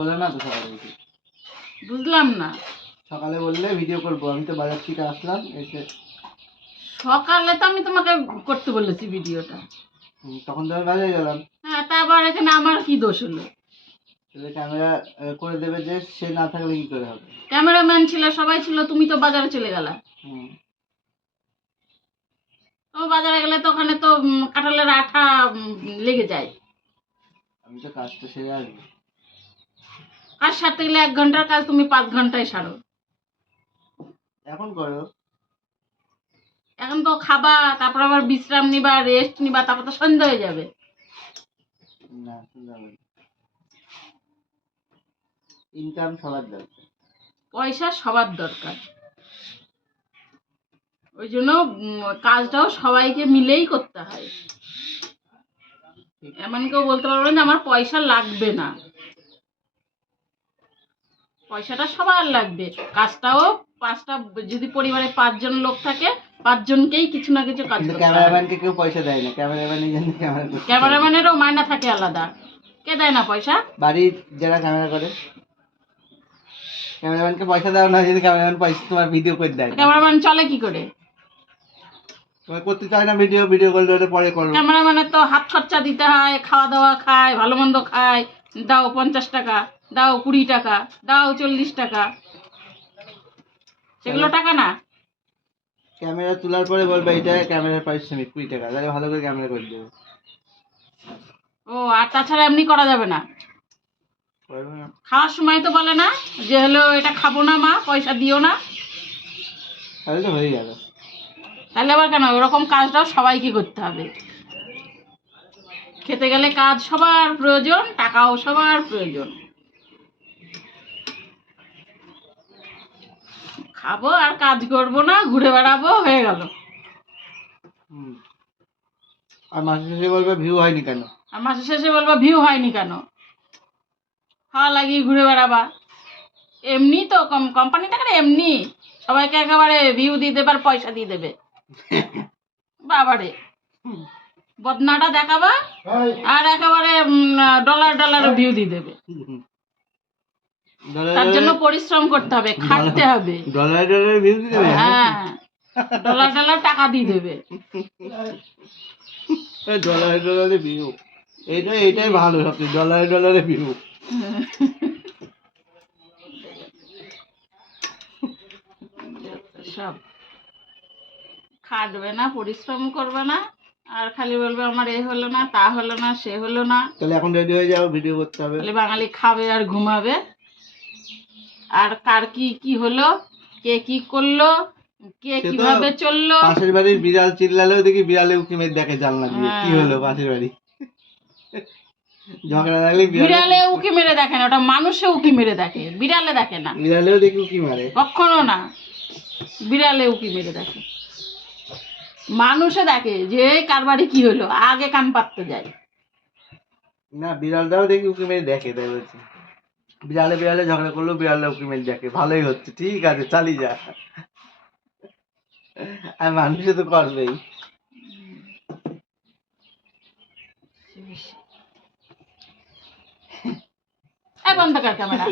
বলে না তো সকালে উঠে। বুঝলাম না। সকালে বললে ভিডিও করবো, আমি তো বাজার থেকে আসলাম এসে। সকালে তো আমি তোমাকে করতে বলেছি ভিডিওটা। তখন তো আমি বাজারে গেলাম। হ্যাঁ, তারপর এখানে আমার কি দোষ হলো? তাহলে ক্যামেরা করে দেবে, যে সে না থাকলে কি করে হবে? ক্যামেরাম্যান ছিল, সবাই ছিল, তুমি তো বাজারে চলে গেলা। তো বাজারে গেলে তো ওখানে তো কাঁঠালের আঠা লেগে যায়। আমি তো কাজটা সেরে আসবো। কাজ সারতে গেলে 1 ঘন্টার কাজ তুমি 5 ঘন্টায় সারো। এখন করো। এখন তো খাবা, তারপর আবার বিশ্রাম নিবা, রেস্ট নিবা, তারপর তো সন্ধ্যা হয়ে যাবে। না, ইনকাম সবার দরকার, পয়সা সবার দরকার। ওই জন্য কাজটাও সবাইকে মিলেই করতে হয়। এমন কেউ বলতে পারবে না আমার পয়সা লাগবে না। পয়সাটা সবার লাগবে। কাজটাও 5টা, যদি পরিবারে 5 জন লোক থাকে, 5 জনকেই কিছু না কিছু কাজ করতে হবে। ক্যামেরাম্যানকে কেউ পয়সা দেয় না, ক্যামেরাম্যানের জন্য ক্যামেরাম্যানেরও মাইনা থাকে আলাদা। কে দেয় না পয়সা? বাড়ির যারা ক্যামেরা করে, ক্যামেরাম্যানকে পয়সা দেওয়া না, যদি ক্যামেরাম্যান পয়সা তোমার ভিডিও করে দেয়। ক্যামেরাম্যান চলে কি করে? তোমার করতে চায় না ভিডিও করলে ওটা পরে করো। ক্যামেরাম্যানের তো হাত খরচা দিতে হয়, খাওয়া দাওয়া খায়, ভালো মন্দ খায়, দাও 50 টাকা, দাও 20 টাকা, দাও 40 টাকা, সেগুলো টাকা না? ক্যামেরা তোলার পরে বলবে এটা ক্যামেরার পারিশ্রমিক 20 টাকা, তাহলে ভালো করে ক্যামেরা করে দেবে। ও, আর তাছাড়া এমনি করা যাবে না? খাওয়ার সময় তো বলে না যে হলো এটা খাবো না মা, পয়সা দিও না? তাহলে তো হয়ে গেল। তাহলে আবার কেন? ওরকম কাজটাও সবাইকে করতে হবে। খেতে গেলে কাজ সবার প্রয়োজন, টাকাও সবার প্রয়োজন। খাবো আর কাজ করবো না, ঘুরে বেড়াবো, হয়ে গেল। আর মাসে শেষে বলবে ভিউ হয়নি কেন? আর মাসের শেষে বলবো ভিউ হয়নি কেন? খাওয়া লাগিয়ে ঘুরে বেড়াবা। এমনি তো কোম্পানি টাকা এমনি সবাইকে একেবারে ভিউ দিয়ে দেবে আর পয়সা দিয়ে দেবে। বাবারে, বদনাটা দেখাবা আর একেবারে ডলার ভিউ দিয়ে দেবে। তার জন্য পরিশ্রম করতে হবে, খাটতে হবে। ডলার ভিউ দিয়ে দেবে? হ্যাঁ, ডলার টাকা দিয়ে দেবে। ডলারে ভিউ, এইটাই ভালো সবচেয়ে, ডলারে ভিউ। সব খাটবে না, পরিশ্রম করবে না, আর খালি বলবে আমার এ হলো না, তা হলো না, সে হলো না। তাহলে এখন রেডি হয়ে যাও, ভিডিও করতে হবে। তাহলে বাঙালি খাবে আর ঘুমাবে। আর কার কি কি হলো, কে কি করলো, কে কিভাবে চললো। পাশের বাড়ির বিড়াল চিল্লালেও দেখি বিড়ালে উকি মেরে দেখে জানলা দিয়ে কি হলো পাশের বাড়ি। ঝগড়া লাগলে বিড়ালে উকি মেরে দেখে না, ওটা মানুষে উকি মেরে দেখে, বিড়ালে দেখে না। বিড়ালেও দেখি উকি মারে? কখনো না, বিড়ালে উকি মেরে দেখে। মানুষে দেখে যে কার বাড়ি কি হলো, আগে কান পাততে যায়। না, বিড়ালটাও দেখি উকি মেরে দেখে, তাই বলছি। বিড়ালে ঝগড়া করলো, বিড়ালে উকি মেরে দেখে, ভালোই হচ্ছে, ঠিক আছে চালিয়ে যা। আর মানুষে তো করবেই। বন্ধ কর ক্যামেরা।